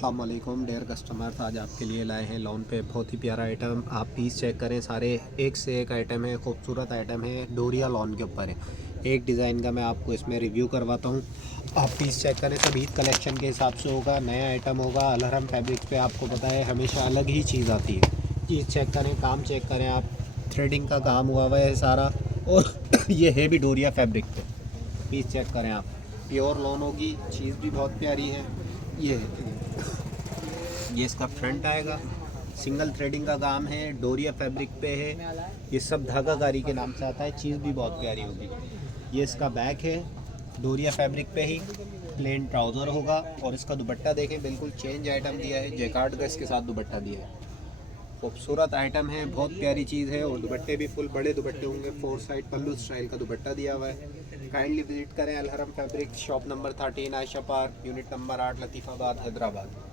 अस्सलामुअलैकुम dare customers, आज आपके लिए लाए हैं लॉन पे बहुत ही प्यारा आइटम। आप पीस चेक करें, सारे एक से एक आइटम है, खूबसूरत आइटम है, डोरिया लॉन के ऊपर है। एक डिज़ाइन का मैं आपको इसमें रिव्यू करवाता हूँ। आप पीस चेक करें, सब ईद कलेक्शन के हिसाब से होगा, नया आइटम होगा। अलहरम फैब्रिक पे आपको पता है हमेशा अलग ही चीज़ आती है। चीज़ चेक करें, काम चेक करें आप, थ्रेडिंग का काम हुआ हुआ है सारा, और ये है भी डोरिया फैब्रिक पे। पीस चेक करें आप, प्योर लॉन होगी, चीज़ भी बहुत प्यारी है। ये इसका फ्रंट आएगा, सिंगल थ्रेडिंग का काम है, डोरिया फैब्रिक पे है। ये सब धागाकारी के नाम से आता है, चीज़ भी बहुत प्यारी होगी। ये इसका बैक है, डोरिया फैब्रिक पे ही प्लेन ट्राउज़र होगा। और इसका दुपट्टा देखें, बिल्कुल चेंज आइटम दिया है, जैकार्ड का इसके साथ दुपट्टा दिया है। खूबसूरत आइटम है, बहुत प्यारी चीज़ है। और दुपट्टे भी फुल बड़े दुपट्टे होंगे, 4 साइड पल्लू स्टाइल का दुपट्टा दिया हुआ है। काइंडली विजिट करें Alharam fabric, shop number 13 Ayesha park, unit number 8, Latifabad, Hyderabad.